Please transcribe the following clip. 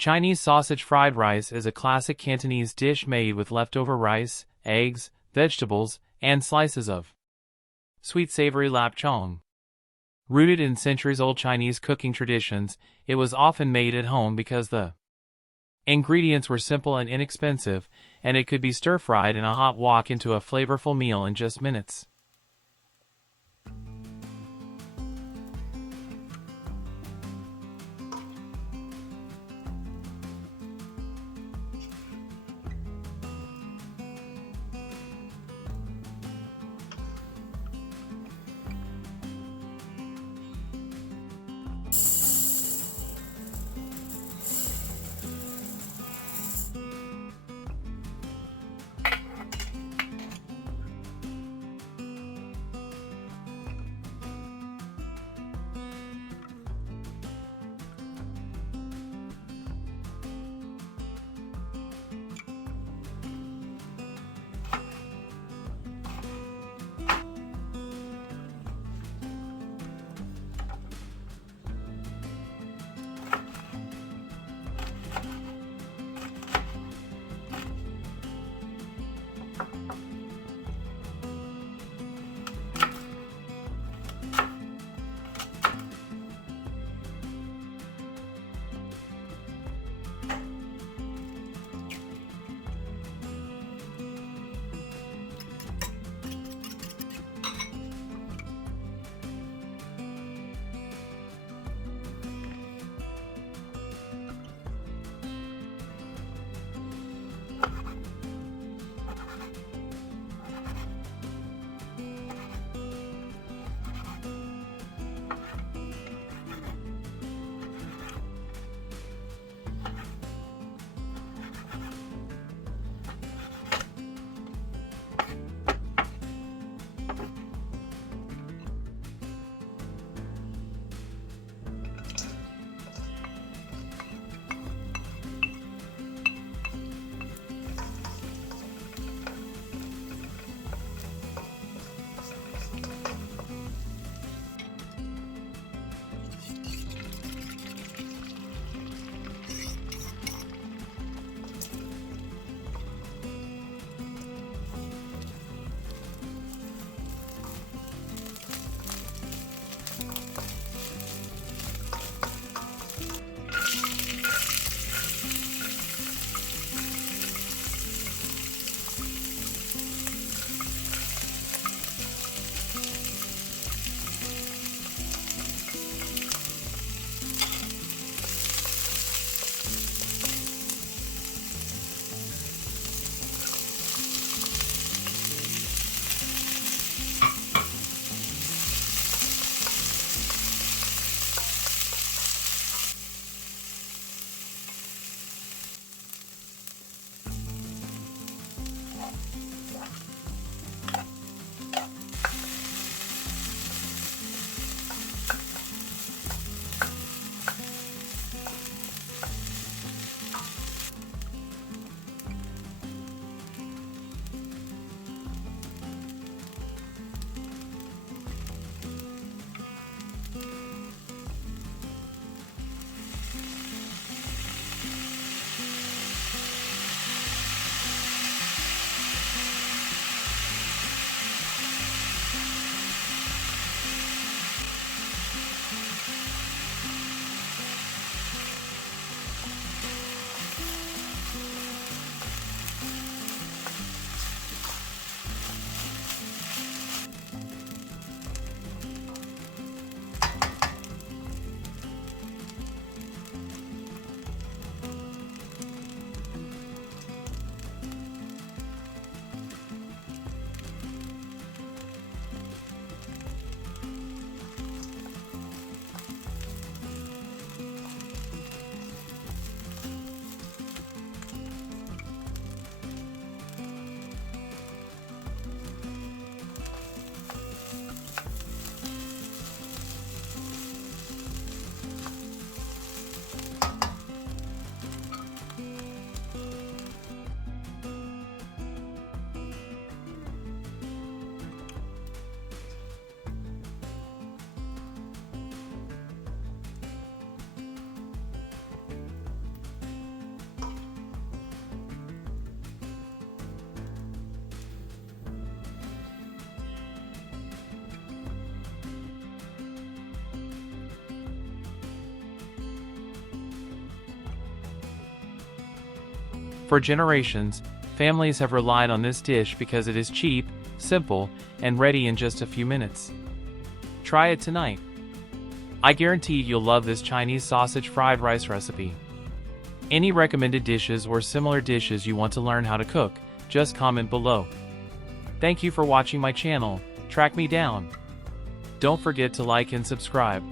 Chinese sausage fried rice is a classic Cantonese dish made with leftover rice, eggs, vegetables, and slices of sweet savory lap Cheong. Rooted in centuries-old Chinese cooking traditions, it was often made at home because the ingredients were simple and inexpensive, and it could be stir-fried in a hot wok into a flavorful meal in just minutes. For generations, families have relied on this dish because it is cheap, simple, and ready in just a few minutes. Try it tonight. I guarantee you'll love this Chinese sausage fried rice recipe. Any recommended dishes or similar dishes you want to learn how to cook, just comment below. Thank you for watching my channel. Track me down. Don't forget to like and subscribe.